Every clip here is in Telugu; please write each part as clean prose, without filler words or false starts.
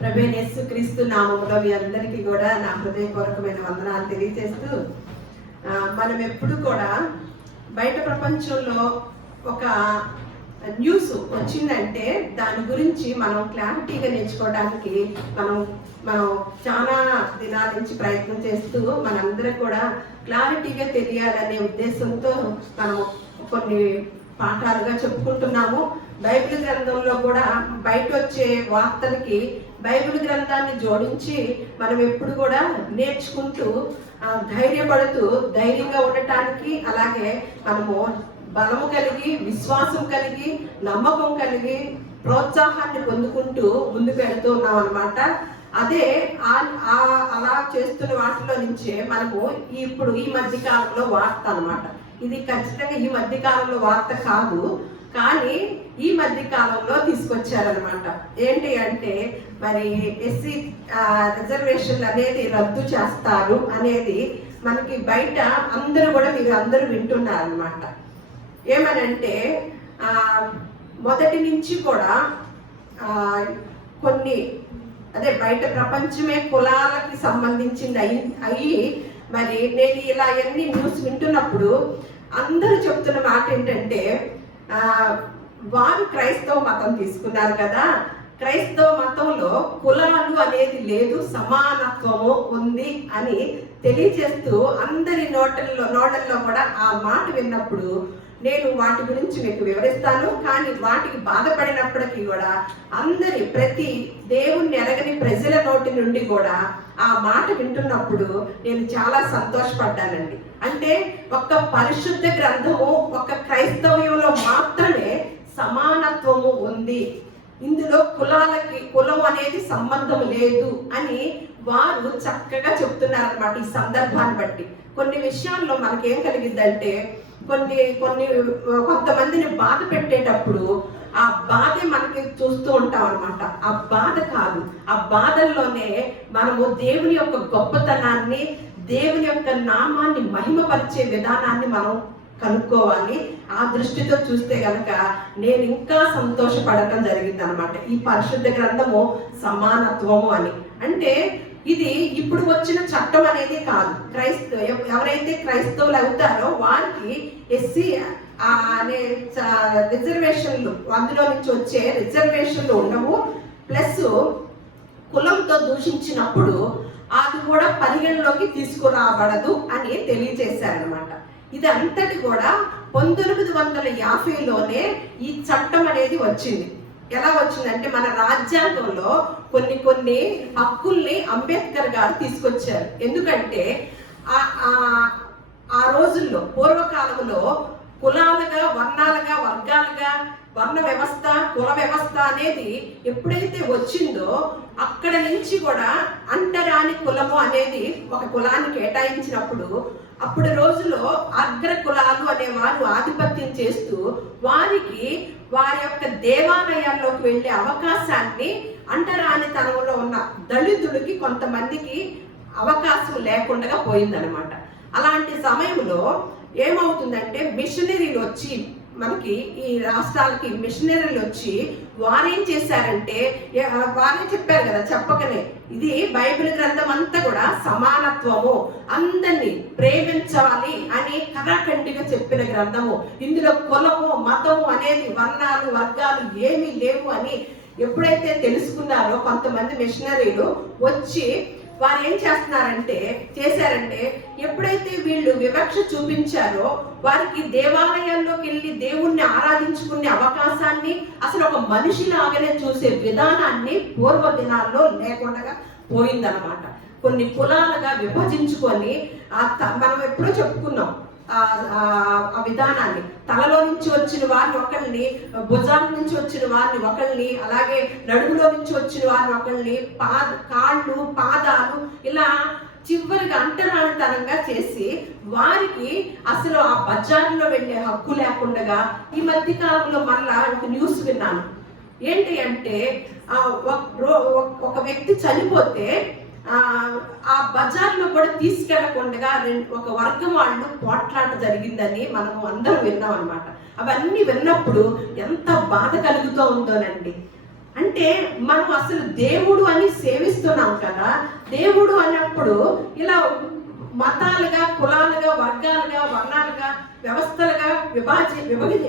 ప్రభువైన యేసుక్రీస్తు నామములో మీ అందరికీ కూడా నా హృదయపూర్వకమైన వందనాలు తెలియజేస్తూ, మనం ఎప్పుడు కూడా బయట ప్రపంచంలో ఒక న్యూస్ వచ్చిందంటే దాని గురించి మనం క్లారిటీగా నేర్చుకోవడానికి మనం చాలా దినాల నుంచి ప్రయత్నం చేస్తూ మనందరం కూడా క్లారిటీగా తెలియాలనే ఉద్దేశంతో మనం కొన్ని పాఠాలుగా చెప్పుకుంటున్నాము. బైబిల్ గ్రంథంలో కూడా బయట వచ్చే వార్తలకి బైబిల్ గ్రంథాన్ని జోడించి మనం ఎప్పుడు కూడా నేర్చుకుంటూ ధైర్యపడుతూ ధైర్యంగా ఉండటానికి, అలాగే మనము బలము కలిగి, విశ్వాసం కలిగి, నమ్మకం కలిగి, ప్రోత్సాహాన్ని పొందుకుంటూ ముందుకు వెళ్తూ ఉన్నాం అన్నమాట. అదే అలా చేస్తున్న వాటిలో నుంచే మనము ఇప్పుడు ఈ మధ్య కాలంలో వార్త అన్నమాట. ఇది ఖచ్చితంగా ఈ మధ్య కాలంలో వార్త కాదు, కానీ ఈ మధ్య కాలంలో తీసుకొచ్చారనమాట. ఏంటి అంటే మరి ఎస్సీ రిజర్వేషన్లు అనేది రద్దు చేస్తారు అనేది మనకి బయట మీరు అందరూ వింటున్నారు అనమాట. ఏమనంటే మొదటి నుంచి కూడా కొన్ని బయట ప్రపంచమే కులాలకి సంబంధించింది అయ్యి మరి నేను ఇలా అన్ని న్యూస్ వింటున్నప్పుడు అందరూ చెప్తున్న మాట ఏంటంటే, వారు క్రైస్తవ మతం తీసుకున్నారు కదా, క్రైస్తవ మతంలో కులాలు అనేది లేదు, సమానత్వము ఉంది అని తెలియజేస్తూ అందరి నోటల్లో కూడా ఆ మాట విన్నప్పుడు నేను వాటి గురించి మీకు వివరిస్తాను. కానీ వాటికి బాధపడినప్పటికీ కూడా ప్రతి దేవుణ్ణి ఎరగని ప్రజల నోటి నుండి కూడా ఆ మాట వింటున్నప్పుడు నేను చాలా సంతోషపడ్డానండి. అంటే ఒక పరిశుద్ధ గ్రంథము, ఒక క్రైస్తవ్యంలో మాత్రమే సమానత్వము ఉంది, ఇందులో కులం అనేది సంబంధం లేదు అని వారు చక్కగా చెప్తున్నారు అన్నమాట. ఈ సందర్భాన్ని బట్టి కొన్ని విషయాల్లో మనకేం కలిగిద్దంటే, కొంతమందిని బాధ పెట్టేటప్పుడు ఆ బాధే మనకి చూస్తూ ఉంటాం అనమాట. ఆ బాధ కాదు, ఆ బాధల్లోనే మనము దేవుని యొక్క గొప్పతనాన్ని, దేవుని యొక్క నామాన్ని మహిమపరిచే విధానాన్ని మనం కనుక్కోవాలి. ఆ దృష్టితో చూస్తే గనక నేను ఇంకా సంతోషపడటం జరిగింది అనమాట. ఈ పరిశుద్ధ గ్రంథము సమానత్వము అని అంటే ఇది ఇప్పుడు వచ్చిన చట్టం అనేది కాదు. ఎవరైతే క్రైస్తవులు అవుతారో వారికి ఎస్సీ అనే రిజర్వేషన్లు, అందులో నుంచి వచ్చే రిజర్వేషన్లు ఉండవు. ప్లస్ కులంతో దూషించినప్పుడు అది కూడా పరిగణలోకి తీసుకురాబడదు అని తెలియజేశారనమాట. ఇది అంతటి కూడా 1950లోనే ఈ చట్టం అనేది వచ్చింది. ఎలా వచ్చిందంటే, మన రాజ్యాంగంలో కొన్ని హక్కుల్ని అంబేద్కర్ గారు తీసుకొచ్చారు. ఎందుకంటే ఆ రోజుల్లో పూర్వకాలంలో కులాలుగా, వర్ణాలుగా, వర్గాలుగా, వర్ణ వ్యవస్థ, కుల వ్యవస్థ అనేది ఎప్పుడైతే వచ్చిందో అక్కడ నుంచి కూడా అంటరాని కులము అనేది ఒక కులాన్ని కేటాయించినప్పుడు అప్పుడు రోజుల్లో అగ్ర కులాలు అనేవారు ఆధిపత్యం చేస్తూ వారికి వారి యొక్క దేవాలయాల్లోకి వెళ్ళే అవకాశాన్ని అంటరానితనంలో ఉన్న దళితులకి కొంతమందికి అవకాశం లేకుండా పోయిందనమాట. అలాంటి సమయంలో ఏమవుతుందంటే మిషనరీలు వచ్చి మనకి ఈ రాష్ట్రాలకి మిషనరీలు వచ్చి వారేం చేశారంటే, వారే చెప్పారు కదా చెప్పకనే, ఇది బైబిల్ గ్రంథం అంతా కూడా సమానత్వము, అందరినీ ప్రేమించాలి అని కరాఖండిగా చెప్పిన గ్రంథము. ఇందులో కులము, మతము అనేది, వర్ణాలు, వర్గాలు ఏమీ లేవు అని ఎప్పుడైతే తెలుసుకున్నారో కొంతమంది మిషనరీలు వచ్చి వారు ఏం చేశారంటే ఎప్పుడైతే వీళ్ళు వివక్ష చూపించారో వారికి దేవాలయాల్లోకి వెళ్ళి దేవుణ్ణి ఆరాధించుకునే అవకాశాన్ని, అసలు ఒక మనిషిలాగానే చూసే విధానాన్ని పూర్వ దినాల్లో లేకుండా పోయిందనమాట. కొన్ని కులాలుగా విభజించుకొని మనం ఎప్పుడో చెప్పుకున్నాం ఆ విధానాన్ని. తలలో నుంచి వచ్చిన వారిని ఒకళ్ళని, భుజాల నుంచి వచ్చిన వారిని ఒకళ్ళని, అలాగే నడుములో నుంచి వచ్చిన వారిని ఒకళ్ళని, కాళ్ళు, పాదాలు ఇలా చివరిగా అంటరానితనంగా చేసి వారికి అసలు ఆ బజార్లో వెళ్ళే హక్కు లేకుండా ఈ మధ్య కాలంలో మళ్ళా ఒక న్యూస్ విన్నాను. ఏంటి అంటే ఒక వ్యక్తి చనిపోతే ఆ బజార్లో కూడా తీసుకెళ్లకుండా ఒక వర్గం వాళ్ళు పోట్లాట జరిగిందని మనము అందరూ విన్నాం అనమాట. అవన్నీ విన్నప్పుడు ఎంత బాధ కలుగుతూ ఉందోనండి. అంటే మనం అసలు దేవుడు అని సేవిస్తున్నాం కదా. దేవుడు అన్నప్పుడు ఇలా మతాలుగా, కులాలుగా, వర్గాలుగా, వర్ణాలుగా, వ్యవస్థలుగా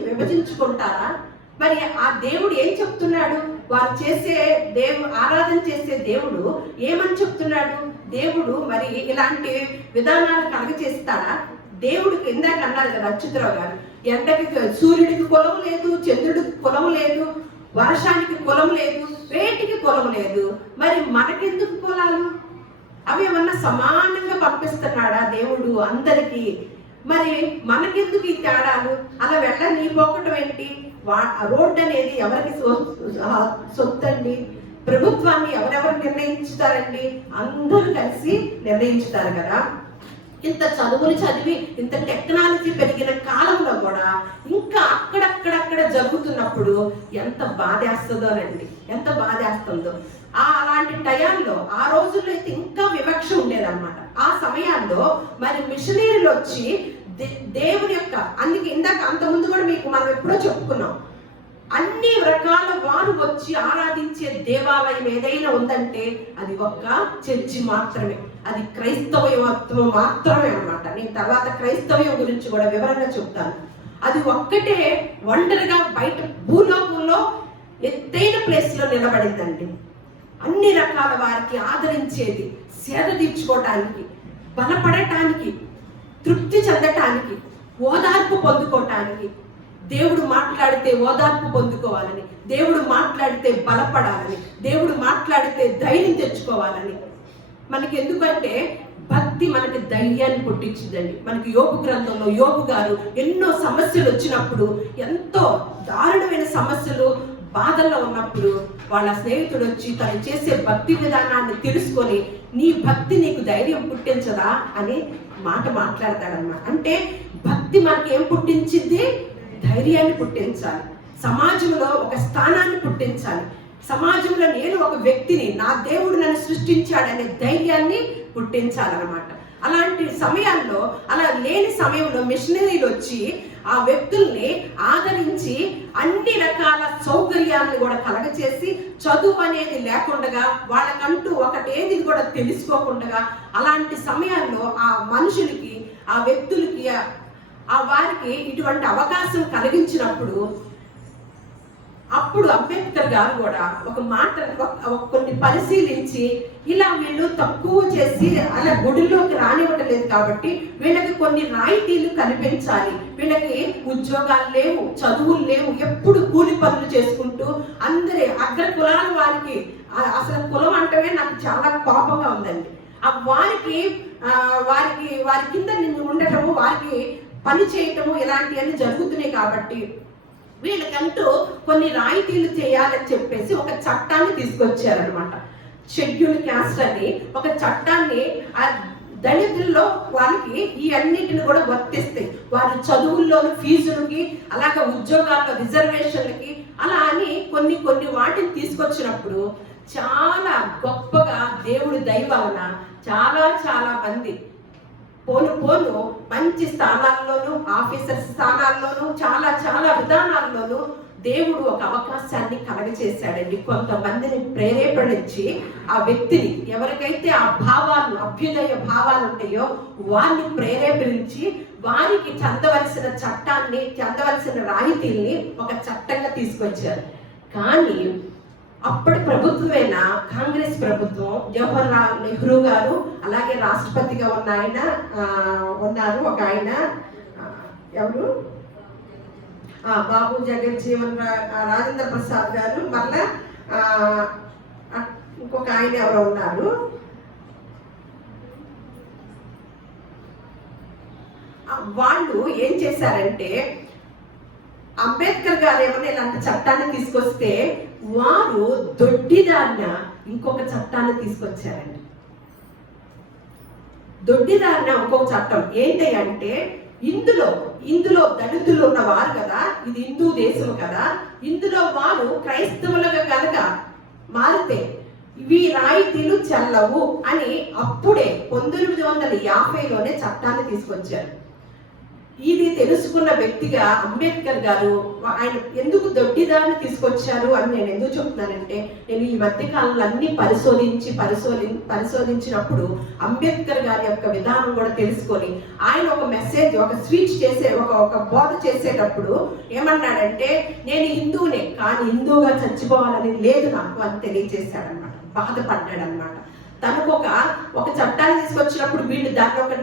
విభజించుకుంటారా? మరి ఆ దేవుడు ఏం చెప్తున్నాడు? వారు చేసే ఆరాధన చేసే దేవుడు ఏమని చెప్తున్నాడు? దేవుడు మరి ఇలాంటి విధానాలు కలగచేస్తాడా? దేవుడికి ఇందాక అన్నారు కదా అచ్యుతరావు గారు, ఎండకి సూర్యుడికి కులం లేదు, చంద్రుడికి కులం లేదు, వర్షానికి కులం లేదు, వేటికి కులం లేదు. మరి మనకెందుకు కులాలు? అవి ఏమన్నా సమానంగా పంపిస్తున్నాడా దేవుడు అందరికీ? మరి మనకెందుకు ఈ తేడాలు? అలా నీ పోకటం ఏంటి? రోడ్డు అనేది ఎవరికి సొత్తండి? ప్రభుత్వాన్ని ఎవరెవరు నిర్ణయించుతారండి? అందరూ కలిసి నిర్ణయించుతారు కదా. ఇంత చదువులు చదివి ఇంత టెక్నాలజీ పెరిగిన కాలంలో కూడా ఇంకా అక్కడక్కడ జరుగుతున్నప్పుడు ఎంత బాధేస్తుందోనండి, ఎంత బాధేస్తుందో. అలాంటి టయాల్లో ఆ రోజుల్లో అయితే ఇంకా వివక్ష ఉండేదన్నమాట. ఆ సమయాల్లో మరి మిషనరీలు వచ్చి దేవుని యొక్క ఇందాక అంత ముందు కూడా మీకు మనం ఎప్పుడో చెప్పుకున్నాం, అన్ని రకాల వారు వచ్చి ఆరాధించే దేవాలయం ఏదైనా ఉందంటే అది ఒక్క చర్చి మాత్రమే, అది క్రైస్తవత్వం మాత్రమే అన్నమాట. నేను తర్వాత క్రైస్తవ్యం గురించి కూడా వివరంగా చెప్తాను. అది ఒక్కటే ఒంటరిగా బయట భూలోకంలో ఎత్తైన ప్లేస్ లో నిలబడిందండి. అన్ని రకాల వారికి ఆదరించేది, సేద తీర్చుకోవటానికి, బలపడటానికి, తృప్తి చెందటానికి, ఓదార్పు పొందుకోవటానికి. దేవుడు మాట్లాడితే ఓదార్పు పొందుకోవాలని, దేవుడు మాట్లాడితే బలపడాలని, దేవుడు మాట్లాడితే ధైర్యం తెచ్చుకోవాలని. మనకి ఎందుకంటే భక్తి మనకి ధైర్యాన్ని పుట్టించిందండి. మనకి యోబు గ్రంథంలో యోబు గారు ఎన్నో సమస్యలు వచ్చినప్పుడు, ఎంతో దారుణమైన సమస్యలు, బాధల్లో ఉన్నప్పుడు వాళ్ళ స్నేహితుడు వచ్చి తను చేసే భక్తి విధానాన్ని తెలుసుకొని, నీ భక్తి నీకు ధైర్యం పుట్టించదా అని మాట్లాడతాడన్నమాట. అంటే భక్తి మనకి ఏం పుట్టించింది? ధైర్యాన్ని పుట్టించాలి, సమాజంలో ఒక స్థానాన్ని పుట్టించాలి, సమాజంలో నేను ఒక వ్యక్తిని, నా దేవుడు నన్ను సృష్టించాడనే ధైర్యాన్ని పుట్టించాలన్నమాట. అలాంటి సమయాల్లో, అలా లేని సమయంలో మిషనరీలు వచ్చి ఆ వ్యక్తుల్ని ఆదరించి అన్ని రకాల సౌకర్యాలను కూడా కలగచేసి, చదువు అనేది లేకుండా, వాళ్ళకంటూ ఒకటేది కూడా తెలుసుకోకుండా, అలాంటి సమయాల్లో ఆ మనుషులకి, ఆ వ్యక్తులకి, ఆ వారికి ఇటువంటి అవకాశం కలిగించినప్పుడు, అప్పుడు అంబేద్కర్ గారు కూడా ఒక మాట కొన్ని పరిశీలించి, ఇలా వీళ్ళు తక్కువ చేసి అలా గుడిలోకి రానివ్వటలేదు కాబట్టి వీళ్ళకి కొన్ని రాయితీలు కల్పించాలి. వీళ్ళకి ఉద్యోగాలు లేవు, చదువులు లేవు, ఎప్పుడు కూలి పనులు చేసుకుంటూ అందరి అగ్ర కులాల వారికి, అసలు కులం అంటమే నాకు చాలా కోపంగా ఉందండి. వారికి వారి కింద ఉండటము, వారికి పని చేయటము ఇలాంటివన్నీ జరుగుతున్నాయి. కాబట్టి వీళ్ళకంటూ కొన్ని రాయితీలు చేయాలని చెప్పేసి ఒక చట్టాన్ని తీసుకొచ్చారనమాట. షెడ్యూల్ క్యాస్ట్ అని ఒక చట్టాన్ని దళితుల్లో వాళ్ళకి ఈ అన్నిటిని కూడా వర్తిస్తాయి. వారి చదువుల్లోని ఫీజులకి, అలాగే ఉద్యోగాల్లో రిజర్వేషన్లకి, అలా అని కొన్ని వాటిని తీసుకొచ్చినప్పుడు చాలా గొప్పగా దేవుడి దయ వలన చాలా మంది పోను మంచి స్థానాల్లోనూ, ఆఫీసర్ స్థానాల్లోనూ, చాలా విధానాల్లోనూ దేవుడు ఒక అవకాశాన్ని కలగచేశాడండి. కొంతమందిని ప్రేరేపణించి ఆ వ్యక్తిని, ఎవరికైతే ఆ భావాలు, అభ్యుదయ భావాలు ఉంటాయో వారిని ప్రేరేపణించి వారికి చెందవలసిన చట్టాన్ని, చెందవలసిన రాయితీల్ని ఒక చట్టంగా తీసుకొచ్చారు. కానీ అప్పటి ప్రభుత్వమైన కాంగ్రెస్ ప్రభుత్వం, జవహర్లాల్ నెహ్రూ గారు, అలాగే రాష్ట్రపతిగా ఉన్నారు ఒక ఆయన, ఎవరు, బాబు జగజ్జీవన్ రాజేంద్ర ప్రసాద్ గారు, మళ్ళా ఇంకొక ఆయన ఎవరో ఉన్నారు. వాళ్ళు ఏం చేశారంటే, అంబేద్కర్ గారు ఏమన్నా ఇలాంటి చట్టాన్ని తీసుకొస్తే వారు దొడ్డిదారిన ఇంకొక చట్టాన్ని తీసుకొచ్చారండి. దొడ్డిదారిన ఇంకొక చట్టం ఏంటి అంటే, ఇందులో దళితులు ఉన్నవారు కదా, ఇది హిందూ దేశం కదా, ఇందులో వారు క్రైస్తవులుగా కనుక మారితే ఇవి రాయితీలు చెల్లవు అని అప్పుడే 1950లోనే చట్టాన్ని తీసుకొచ్చారు. ఇది తెలుసుకున్న వ్యక్తిగా అంబేద్కర్ గారు ఆయన ఎందుకు దొడ్డిదాన్ని తీసుకొచ్చారు అని నేను ఎందుకు చెప్తున్నానంటే, నేను ఈ మధ్య కాలంలో అన్ని పరిశోధించినప్పుడు అంబేద్కర్ గారి యొక్క విధానం కూడా తెలుసుకొని ఆయన ఒక మెసేజ్, ఒక స్పీచ్ ఒక బోధ చేసేటప్పుడు ఏమన్నాడంటే, నేను హిందువునే కానీ హిందువుగా చచ్చిపోవాలని లేదు నాకు అని తెలియజేశాడనమాట, బాధపడ్డాడనమాట. తనకు ఒక చట్టాన్ని తీసుకొచ్చినప్పుడు వీళ్ళు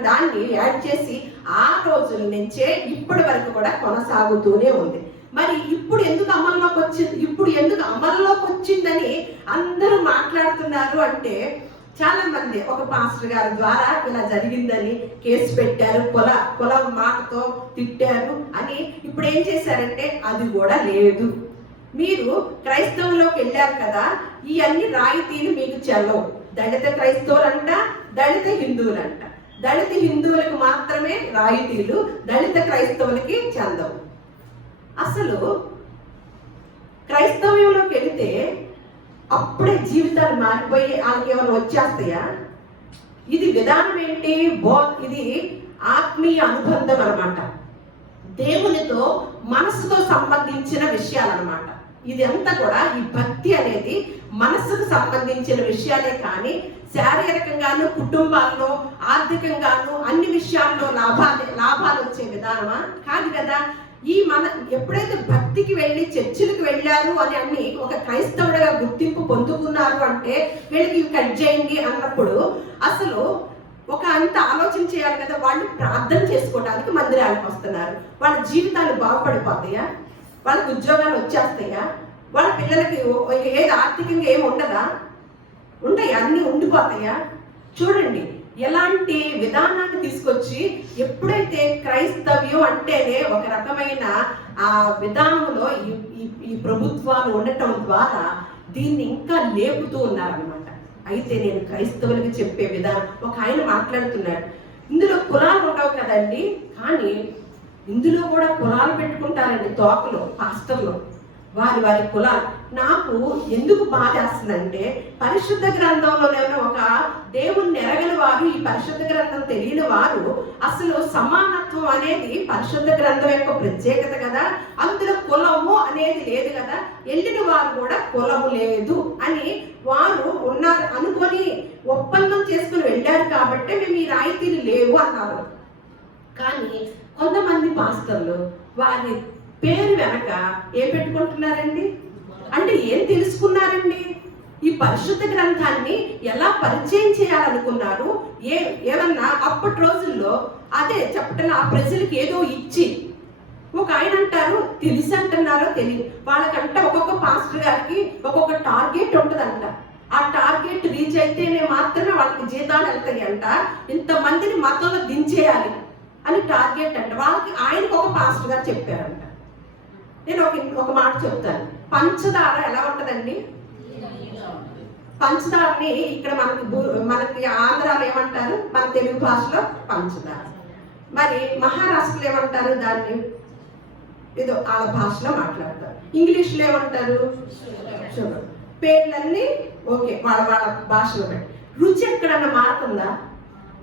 దాన్ని యాడ్ చేసి ఆ రోజుల నుంచే ఇప్పటి వరకు కూడా కొనసాగుతూనే ఉంది. మరి ఇప్పుడు ఎందుకు అమల్లోకి వచ్చిందని అందరూ మాట్లాడుతున్నారు అంటే, చాలా మంది ఒక పాస్టర్ గారి ద్వారా ఇలా జరిగిందని కేసు పెట్టారు, కుల మాటతో తిట్టారు అని. ఇప్పుడు ఏం చేశారంటే అది కూడా లేదు. మీరు క్రైస్తవంలోకి వెళ్ళారు కదా, ఈ అన్ని రాయితీలు మీకు చెల్లవు. దళిత క్రైస్తవులంట, దళిత హిందువులంట. దళిత హిందువులకు మాత్రమే రాయితీలు, దళిత క్రైస్తవులకి చెందవు. అసలు క్రైస్తవ్యంలోకి వెళితే అప్పుడే జీవితాలు మారిపోయి వాళ్ళకి ఏమైనా వచ్చేస్తాయా? ఇది విధానం ఏంటి? ఇది ఆత్మీయ అనుబంధం అన్నమాట, దేవునితో మనసుతో సంబంధించిన విషయాలన్నమాట. ఇది అంతా కూడా ఈ భక్తి అనేది మనసుకు సంబంధించిన విషయాలే కానీ శారీరకంగాను, కుటుంబాల్లో, ఆర్థికంగాను అన్ని విషయాల్లో లాభాలు వచ్చే విధానమా కాదు కదా. ఎప్పుడైతే భక్తికి వెళ్ళి చర్చిలకు వెళ్ళారు అని ఒక క్రైస్తవుడిగా గుర్తింపు పొందుకున్నారు అంటే వీళ్ళకి కట్ చేయండి అన్నప్పుడు అసలు అంత ఆలోచన చేయాలి కదా. వాళ్ళు ప్రార్థన చేసుకోవడానికి మందిరాలకు వస్తున్నారు, వాళ్ళ జీవితాలు బాగుపడిపోతాయా? వాళ్ళకి ఉద్యోగాలు వచ్చేస్తాయా? వాళ్ళ పిల్లలకి ఏది ఆర్థికంగా ఏమి ఉండదా? ఉంటాయి, అన్నీ ఉండిపోతాయా? చూడండి ఎలాంటి విధానాన్ని తీసుకొచ్చి, ఎప్పుడైతే క్రైస్తవ్యం అంటేనే ఒక రకమైన ఆ విధానంలో ఈ ప్రభుత్వాలు ఉండటం ద్వారా దీన్ని ఇంకా లేపుతూ ఉన్నారనమాట. అయితే నేను క్రైస్తవులకి చెప్పే విధానం, ఒక ఆయన మాట్లాడుతున్నాడు, ఇందులో కులాలు ఉండవు కదండి, కానీ ఇందులో కూడా కులాలు పెట్టుకుంటారండి తోకలు, పాస్టర్లు, వారి కులాలు. నాకు ఎందుకు బాధేస్తుందంటే, పరిశుద్ధ గ్రంథంలోనే ఒక దేవుణ్ణి ఎరగని వారు, ఈ పరిశుద్ధ గ్రంథం తెలియని వారు అసలు సమానత్వం అనేది పరిశుద్ధ గ్రంథం యొక్క ప్రత్యేకత కదా, అందులో కులము అనేది లేదు కదా, వెళ్ళిన వారు కూడా కులము లేదు అని వారు ఉన్నారు అనుకొని ఒప్పందం చేసుకుని వెళ్ళారు కాబట్టి మేము ఈ రాయితీలు లేవు అన్నారు. కానీ కొంతమంది పాస్టర్లు వారి పేరు వెనక ఏం పెట్టుకుంటున్నారండి? అంటే ఏం తెలుసుకున్నారండి? ఈ పరిశుద్ధ గ్రంథాన్ని ఎలా పరిచయం చేయాలనుకున్నారు? ఏమన్నా అప్పటి రోజుల్లో అదే చెప్పటం, ఆ ప్రజలకు ఏదో ఇచ్చి, ఒక ఆయన అంటారు తెలిసి అంటున్నారో తెలియదు, వాళ్ళకంట ఒక్కొక్క పాస్టర్ గారికి ఒక్కొక్క టార్గెట్ ఉంటుందంట. ఆ టార్గెట్ రీచ్ అయితేనే మాత్రమే వాళ్ళకి జీతాలు వెళ్తాయి అంట, ఇంతమందిని మతంలో దించేయాలి అని టార్గెట్ అంట. వాళ్ళకి ఆయనకు ఒక పాస్టర్ గారు చెప్పారంట. నేను ఒక మాట చెప్తాను. పంచదార ఎలా ఉంటుందండి? పంచదారని ఇక్కడ మనకి ఆంధ్రాలో ఏమంటారు, మన తెలుగు భాషలో పంచదార. మరి మహారాష్ట్రలో ఏమంటారు దాన్ని? ఏదో వాళ్ళ భాషలో మాట్లాడతారు. ఇంగ్లీష్లో ఏమంటారు? షుగర్. పేర్లన్నీ ఓకే, వాళ్ళ భాషలో పెట్టి. రుచి ఎక్కడన్నా మారుతుందా?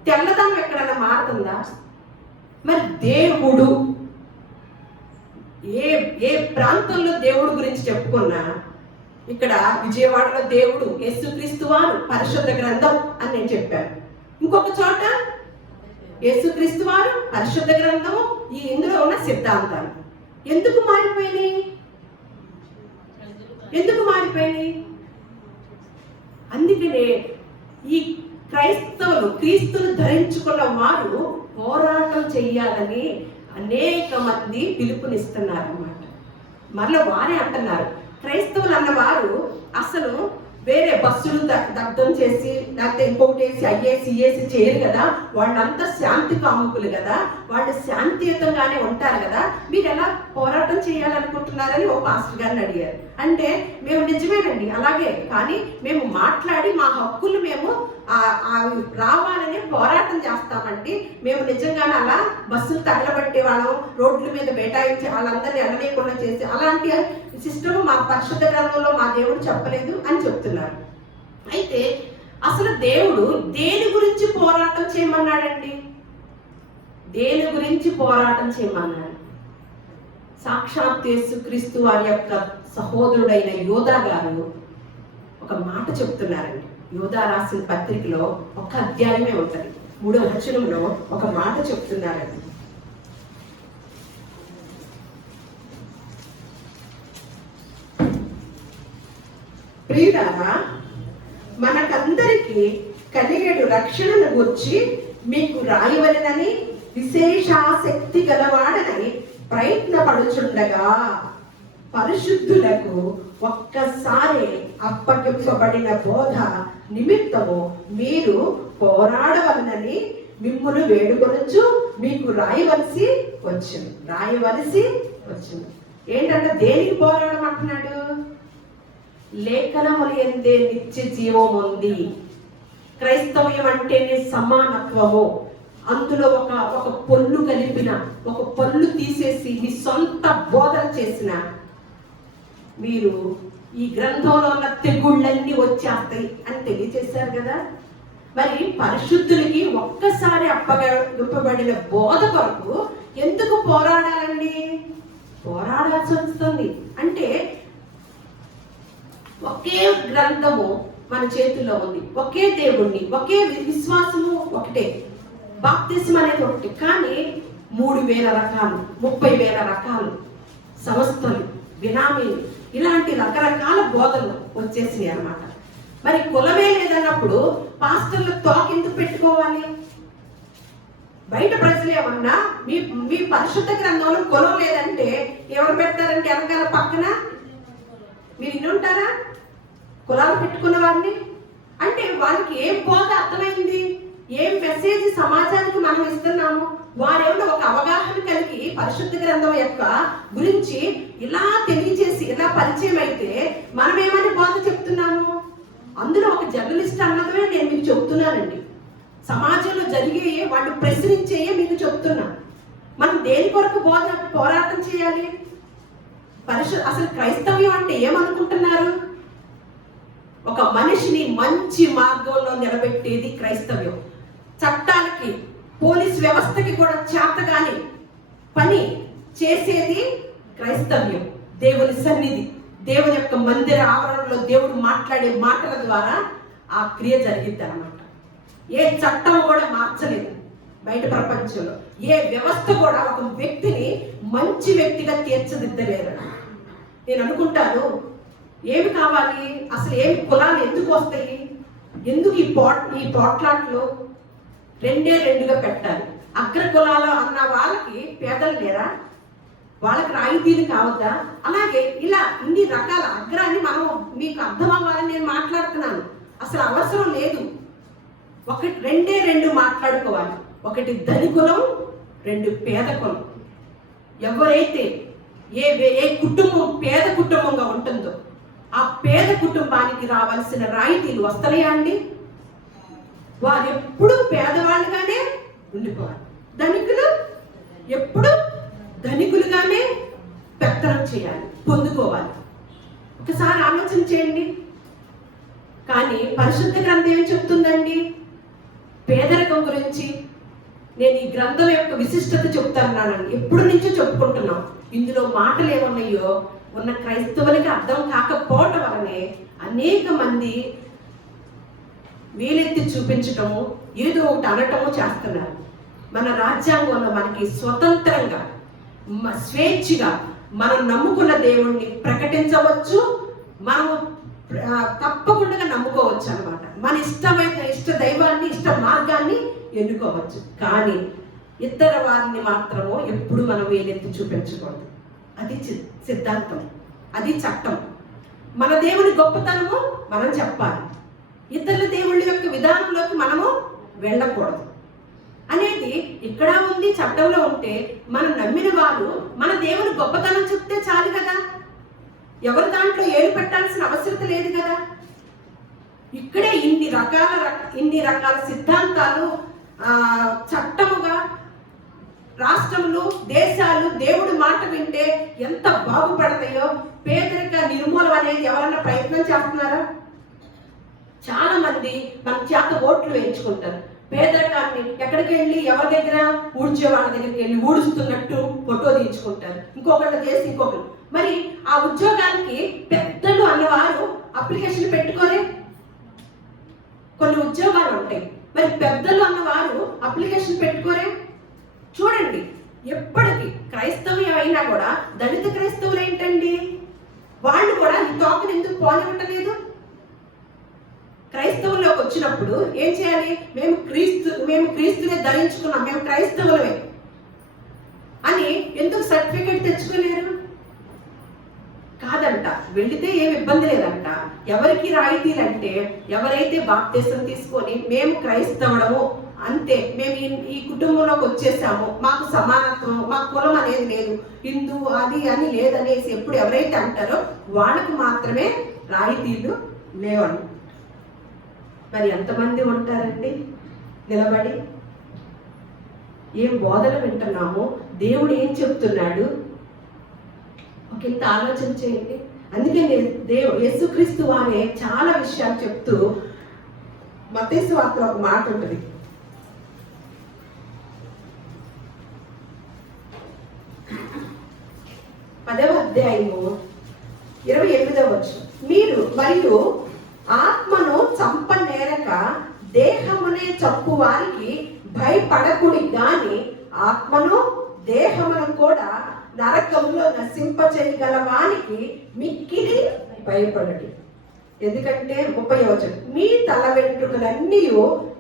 తెల్లదనం ఎక్కడన్నా మారుతుందా? మరి దేవుడు ఏ ప్రాంతంలో దేవుడు గురించి చెప్పుకున్నా, ఇక్కడ విజయవాడలో దేవుడు యేసుక్రీస్తు వారు పరిశుద్ధ గ్రంథం అని నేను చెప్పాను. ఇంకొక చోట యేసుక్రీస్తు వారు పరిశుద్ధ గ్రంథము, ఇందులో ఉన్న సిద్ధాంతాలు ఎందుకు మారిపోయినాయి? అందుకనే ఈ క్రైస్తవులు, క్రీస్తును ధరించుకున్న వారు పోరాటం చెయ్యాలని అనేక మంది పిలుపునిస్తున్నారు అన్నమాట. మరలా వారే అంటున్నారు, క్రైస్తవులు అన్నవారు అసలు వేరే బస్సులు దగ్ధం చేసి లేకపోతే ఇంకొకటేసి ఐఏసి ఈఏసి చేయరు కదా, వాళ్ళంతా శాంతి కాముకులు కదా, వాళ్ళు శాంతియుతంగానే ఉంటారు కదా, మీరు ఎలా పోరాటం చేయాలనుకుంటున్నారని ఓ పాస్టర్ గారిని అడిగారు. అంటే మేము నిజమేనండి అలాగే, కానీ మేము మాట్లాడి మా హక్కులు మేము రావాలని పోరాటం చేస్తామండి. మేము నిజంగానే అలా బస్సులు తగలబెట్టే వాళ్ళం, రోడ్ల మీద బైఠాయించి వాళ్ళందరినీ ఎడలేకుండా చేసి అలాంటి సిస్టమ్ మా పరిశుద్ధ గ్రంథంలో మా దేవుడు చెప్పలేదు అని చెప్తున్నారు. అయితే అసలు దేవుడు దేని గురించి పోరాటం చేయమన్నాడండి? దేని గురించి పోరాటం చేయమన్నాడు? సాక్షాత్ యేసుక్రీస్తు వారి యొక్క సహోదరుడైన యోధా గారు ఒక మాట చెప్తున్నారండి. యోధా రాసిన పత్రికలో ఒక అధ్యాయమే ఉంటుంది, 3వ వచనంలో ఒక మాట చెప్తున్నారండి. ప్రియులారా, మనకందరికీ కలిగేడు రక్షణను గురించి మీకు రాయవలెనని విశేషాసక్తి గలవాడనని ప్రయత్నపడుచుండగా పరిశుద్ధులకు ఒక్కసారి అప్పగింపబడిన బోధ నిమిత్తము మీరు పోరాడవలనని మిమ్మును వేడుకొనొచ్చు మీకు రాయవలసి వచ్చింది. ఏంటంటే దేనికి పోరాడమంటున్నాడు? లేఖనములు ఎందే నిత్య జీవం ఉంది. క్రైస్తవ్యం అంటేనే సమానత్వము. అందులో ఒక పొల్లు కలిపిన, ఒక పొల్లు తీసేసి మీ సొంత బోధన చేసిన మీరు ఈ గ్రంథంలో ఉన్న తెగుళ్ళన్నీ వచ్చేస్తాయి అని తెలియజేశారు కదా. మరి పరిశుద్ధులకి ఒక్కసారి అప్పగింపబడిన బోధ కొరకు ఎందుకు పోరాడాలండి? పోరాడాల్సి వస్తుంది. అంటే ఒకే గ్రంథము మన చేతుల్లో ఉంది, ఒకే దేవుణ్ణి, ఒకే విశ్వాసము ఒకటే, బాప్తిస్మం అనేది ఒకటి. కానీ 3000 రకాలు, 30,000 రకాలు సంస్థలు, బినామీలు, ఇలాంటి రకరకాల బోధనలు వచ్చేసినాయి అన్నమాట. మరి కులమే లేదన్నప్పుడు పాస్టర్లు తోకెందుకు పెట్టుకోవాలి? బయట ప్రజలు ఏమన్నా మీ పరిశుద్ధ గ్రంథంలో కులం లేదంటే ఎవరు పెడతారంటే వెనకాల పక్కన మీరు ఇన్నుంటారా? కులాలు పెట్టుకున్న వారిని అంటే వాళ్ళకి ఏం బోధ అర్థమైంది, ఏం మెసేజ్ సమాజానికి మనం ఇస్తున్నాము? వారేమో ఒక అవగాహన కలిగి పరిశుద్ధ గ్రంథం యొక్క గురించి ఇలా తెలియజేసి ఇలా పరిచయం అయితే మనం ఏమని బోధ చెప్తున్నాము? అందులో ఒక జర్నలిస్ట్ అన్నదే నేను మీకు చెప్తున్నానండి. సమాజంలో జరిగే వాటిని ప్రశ్నించే మీకు చెప్తున్నా. మనం దేని కొరకు పోరాటం చేయాలి? అసలు క్రైస్తవ్యం అంటే ఏమనుకుంటున్నారు? ఒక మనిషిని మంచి మార్గంలో నిలబెట్టేది క్రైస్తవ్యం. చట్టాలకి, పోలీస్ వ్యవస్థకి కూడా చేతగాని పని చేసేది క్రైస్తవ్యం. దేవుని సన్నిధి, దేవుని యొక్క మందిర ఆవరణలో దేవుడు మాట్లాడే మాటల ద్వారా ఆ క్రియ జరిగిద్ది అన్నమాట. ఏ చట్టం కూడా మార్చలేదు బయట ప్రపంచంలో. ఏ వ్యవస్థ కూడా ఒక వ్యక్తిని మంచి వ్యక్తిగా తీర్చిదిద్దలేదు. నేను అనుకుంటాను, ఏమి కావాలి అసలు? ఏమి కులాలు ఎందుకు వస్తాయి? ఎందుకు ఈ పోట్లాట్లు? 2గా పెట్టాలి. అగ్ర కులాలు అన్న వాళ్ళకి పేదలు లేరా? వాళ్ళకి రాయితీలు కావద్దా? అలాగే ఇలా ఇన్ని రకాల అగ్రాన్ని మనం మీకు అర్థం అవ్వాలని నేను మాట్లాడుతున్నాను. అసలు అవసరం లేదు. 2 మాట్లాడుకోవాలి. ఒకటి ధని కులం, 2 పేద కులం. ఎవరైతే ఏ కుటుంబం పేద కుటుంబంగా ఉంటుందో ఆ పేద కుటుంబానికి రావాల్సిన రాయితీలు వస్తాయా అండి? వారు ఎప్పుడు పేదవాళ్ళుగానే ఉండిపోవాలి. ధనికులు ఎప్పుడు ధనికులుగానే పెత్తనం చేయాలి, పొందుకోవాలి. ఒకసారి ఆలోచన చేయండి. కానీ పరిశుద్ధ గ్రంథం ఏం చెప్తుందండి? పేదరికం గురించి నేను ఈ గ్రంథం యొక్క విశిష్టత చెప్తానండి. ఎప్పటి నుంచో చెప్పుకుంటున్నాం. ఇందులో మాటలు ఏమున్నాయో ఉన్న క్రైస్తవులకి అర్థం కాకపోవటం వలనే అనేక మంది వేలెత్తి చూపించటము, ఏదో ఒకటి అనటము చేస్తున్నారు. మన రాజ్యాంగంలో మనకి స్వతంత్రంగా, స్వేచ్ఛగా మనం నమ్ముకున్న దేవుణ్ణి ప్రకటించవచ్చు, మనము తప్పకుండా నమ్ముకోవచ్చు అన్నమాట. మన ఇష్ట దైవాన్ని, ఇష్ట మార్గాన్ని ఎన్నుకోవచ్చు. కానీ ఇతర వారిని మాత్రము ఎప్పుడు మనం వేలెత్తి చూపించకూడదు. అది సిద్ధాంతం, అది చట్టం. మన దేవుని గొప్పతనము మనం చెప్పాలి. ఇతరుల దేవుళ్ళ యొక్క విధానంలోకి మనము వెళ్ళకూడదు అనేది ఇక్కడ ఉంది, చట్టంలో ఉంటే మనం నమ్మిన వారు మన దేవుని గొప్పతనం చెప్తే చాలు కదా. ఎవరి దాంట్లో ఏలు పెట్టాల్సిన అవసరం లేదు కదా. ఇక్కడే ఇన్ని రకాల సిద్ధాంతాలు చట్టముగా రాష్ట్రములు, దేశాలు దేవుడి మాట వింటే ఎంత బాగుపడతాయో. పేదరిక నిర్మూలన అనేది ఎవరన్నా ప్రయత్నం చేస్తున్నారా? చాలా మంది మన చేత ఓట్లు వేయించుకుంటారు. పేదరికాన్ని ఎక్కడికి వెళ్ళి ఎవరి దగ్గర, ఊడ్చే వాళ్ళ దగ్గరికి వెళ్ళి ఊడుస్తున్నట్టు ఫోటో తీయించుకుంటారు, ఇంకొకళ్ళు చేసి ఇంకొకరు. మరి ఆ ఉద్యోగానికి పెద్దలు అన్నవారు అప్లికేషన్ పెట్టుకోరే. కొన్ని ఉద్యోగాలు ఉంటాయి, మరి పెద్దలు అన్నవారు అప్లికేషన్ పెట్టుకోరే. చూడండి, ఎప్పటికీ క్రైస్తవ్యం అయినా కూడా దళిత క్రైస్తవులు ఏంటండి, వాళ్ళు కూడా ఈ తోకను ఎందుకు పోనివ్వటలేదు? క్రైస్తవుల్లోకి వచ్చినప్పుడు ఏం చేయాలి? మేము క్రీస్తునే ధరించుకున్నాం, మేము క్రైస్తవులమే అని ఎందుకు సర్టిఫికేట్ తెచ్చుకోలేరు? కాదంట, వెళితే ఏమి ఇబ్బంది లేదంట. ఎవరికి రాయితీలంటే ఎవరైతే బాప్తిసం తీసుకొని మేము క్రైస్తవుడము అంతే, మేము ఈ కుటుంబంలోకి వచ్చేసాము, మాకు సమానత్వం, మాకు కులం అనేది లేదు, హిందూ అది అని లేదనేసి ఎప్పుడు ఎవరైతే అంటారో వాళ్ళకు మాత్రమే రాయితీలు లేవని. మరి ఎంతమంది ఉంటారండి నిలబడి? ఏం బోధన వింటున్నాము, దేవుడు ఏం చెప్తున్నాడు, ఒకంత ఆలోచన చేయండి. అందుకే యేసుక్రీస్తు వారే చాలా విషయాలు చెప్తూ మత్తయి సువార్తలో ఒక మాట ఉంటుంది, 10వ అధ్యాయము 28వ వచనం. మీరు మరియు ఆత్మను చంపనేరక దేహమునే చంపు వారికి భయపడకుడి గాని ఆత్మను దేహమును కూడా నరకంలో నశింపచేయగల వానికి మిక్కిలి భయపడడి. ఎందుకంటే 30వ వచనం, మీ తల వెంట్రుకలన్నీ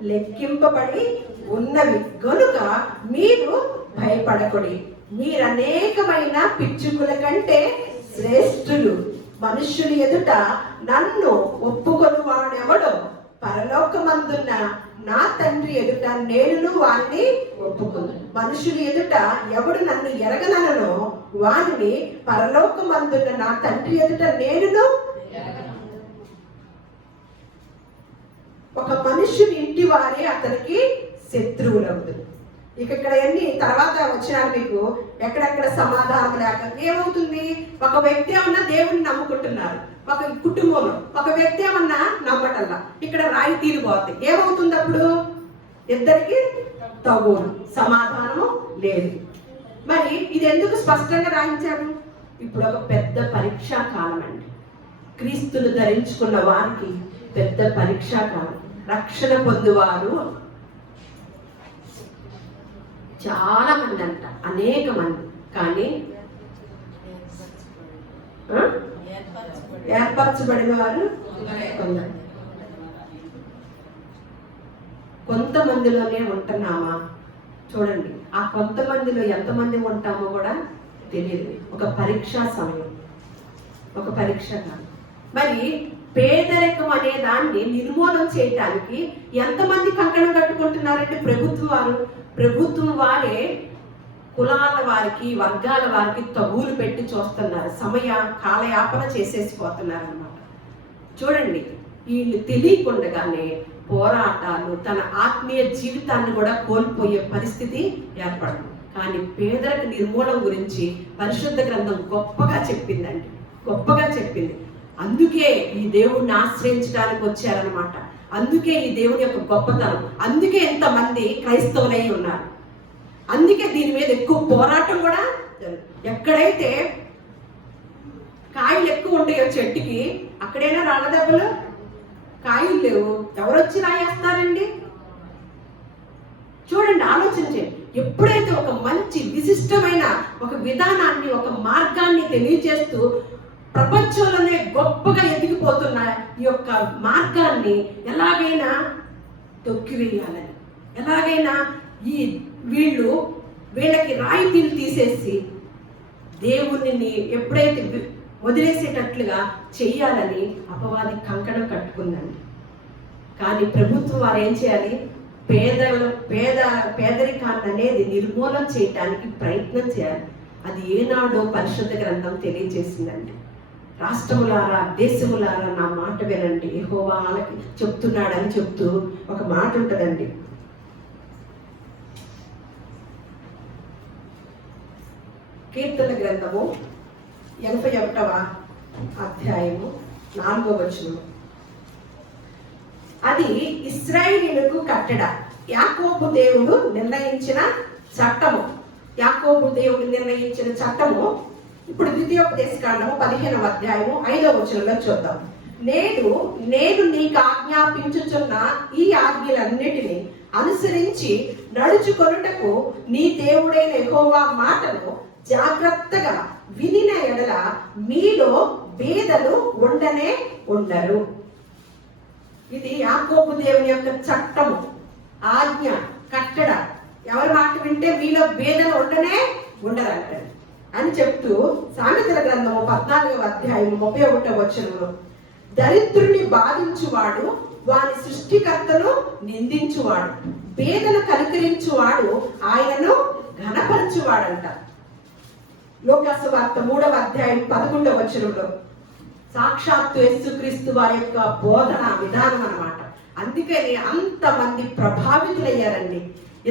లెక్కింపబడి ఉన్నవి గనుక మీరు భయపడకుడి. మీరనేకమైన పిచ్చుకుల కంటే శ్రేష్ఠులు. మనుష్యుని ఎదుట నన్ను ఒప్పుకొని వాడెవడో పరలోకమందున్న నా తండ్రి ఎదుట నేను వారిని ఒప్పుకుంది. మనుషుని ఎదుట ఎవడు నన్ను ఎరగననో వారిని పరలోకమందున్న నా తండ్రి ఎదుట నేను. ఒక మనుషుని ఇంటి వారే అతనికి శత్రువులవుతుంది. ఇక్కడ ఎన్ని తర్వాత వచ్చినారు మీకు ఎక్కడెక్కడ సమాధానం లేక ఏమవుతుంది? ఒక వ్యక్తి ఏమన్నా దేవుడిని నమ్ముకుంటున్నారు, ఒక కుటుంబంలో ఒక వ్యక్తి ఏమన్నా నమ్మటల్లా, ఇక్కడ రాయితీలు పోతాయి. ఏమవుతుంది అప్పుడు? ఇద్దరికి తగులు, సమాధానము లేదు. మరి ఇది ఎందుకు స్పష్టంగా రాయించారు? ఇప్పుడు ఒక పెద్ద పరీక్షా కాలం అండి. క్రీస్తును ధరించుకున్న వారికి పెద్ద పరీక్షా కాలం. రక్షణ పొందువారు చాలా మంది అంట, అనేక మంది. కానీ ఏర్పరచబడిన వారు కొంతమందిలోనే ఉంటున్నామా? చూడండి, ఆ కొంతమందిలో ఎంతమంది ఉంటామో కూడా తెలియదు. ఒక పరీక్షా సమయం, ఒక పరీక్ష కాలం. మరి పేదరికం అనే దాన్ని నిర్మూలన చేయటానికి ఎంతమంది కంకణం కట్టుకుంటున్నారంటే ప్రభుత్వం వారే కులాల వారికి, వర్గాల వారికి తగులు పెట్టి చూస్తున్నారు, కాలయాపన చేసేసిపోతున్నారు అన్నమాట. చూడండి, వీళ్ళు తెలియకుండానే పోరాటాలు, తన ఆత్మీయ జీవితాన్ని కూడా కోల్పోయే పరిస్థితి ఏర్పడదు. కానీ పేదరిక నిర్మూలన గురించి పరిశుద్ధ గ్రంథం గొప్పగా చెప్పిందండి, గొప్పగా చెప్పింది. అందుకే ఈ దేవుణ్ణి ఆశ్రయించడానికి వచ్చారనమాట. అందుకే ఈ దేవుని యొక్క గొప్పతనం, అందుకే ఎంతమంది క్రైస్తవులై ఉన్నారు. అందుకే దీని మీద ఎక్కువ పోరాటం కూడా. ఎక్కడైతే కాయలు ఎక్కువ ఉంటాయో చెట్టుకి, అక్కడైనా రాళ్ళ దెబ్బలు, కాయలు లేవు, ఎవరొచ్చి రాయేస్తారండి? చూడండి, ఆలోచించండి. ఎప్పుడైతే ఒక మంచి విశిష్టమైన ఒక విధానాన్ని, ఒక మార్గాన్ని తెలియజేస్తూ ప్రపంచంలోనే గొప్పగా ఎదిగిపోతున్న ఈ యొక్క మార్గాన్ని ఎలాగైనా తొక్కివేయాలని, ఎలాగైనా వీళ్ళకి రాయితీలు తీసేసి దేవుని ఎప్పుడైతే వదిలేసేటట్లుగా చెయ్యాలని అపవాది కంకణం కట్టుకుందండి. కానీ ప్రభుత్వం వారు ఏం చేయాలి? పేదరికాన్ని అనేది నిర్మూలన చేయడానికి ప్రయత్నం చేయాలి. అది ఏనాడో పరిశుద్ధ గ్రంథం తెలియజేసిందండి. రాష్ట్రములారా, దేశములారా నా మాట వినండి, యెహోవా వాళ్ళకి చెప్తున్నాడని చెప్తూ ఒక మాట ఉంటుందండి. కీర్తన గ్రంథము 81వ అధ్యాయము 4వ వచనం. అది ఇశ్రాయేలీయులకు కట్టడ, యాకోబు దేవుడు నిర్ణయించిన చట్టము. యాకోబు దేవుడు నిర్ణయించిన చట్టము ఇప్పుడు ద్వితీయోపదేశకాండము 15వ అధ్యాయము 5వ వచనంలో చూద్దాం. నేను నీకు ఆజ్ఞాపించుచున్న ఈ ఆజ్ఞలన్నిటినీ అనుసరించి నడుచుకొనుటకు నీ దేవుడైన యెహోవా మాటను జాగ్రత్తగా వినిన ఎడల మీలో బేదలు ఉండనే ఉండరు. ఇది యాకోబు దేవుని యొక్క చట్టము, ఆజ్ఞ, కట్టడ. ఎవరి మాట వింటే మీలో బేదలు ఉండనే ఉండరంటాడు అని చెప్తూ సామెతల గ్రంథము 14వ అధ్యాయము 31వ వచనంలో దరిద్రుని బాధించువాడు వాని సృష్టికర్తను నిందించువాడు, బేదను కనికరించువాడు ఆయనను ఘనపరచువాడంట. లోకాసు వార్త 3వ అధ్యాయం 11వ వచనంలో సాక్షాత్తు యేసుక్రీస్తు వారి యొక్క బోధన విధానం అన్నమాట. అందుకని అంతమంది ప్రభావితులయ్యారండి.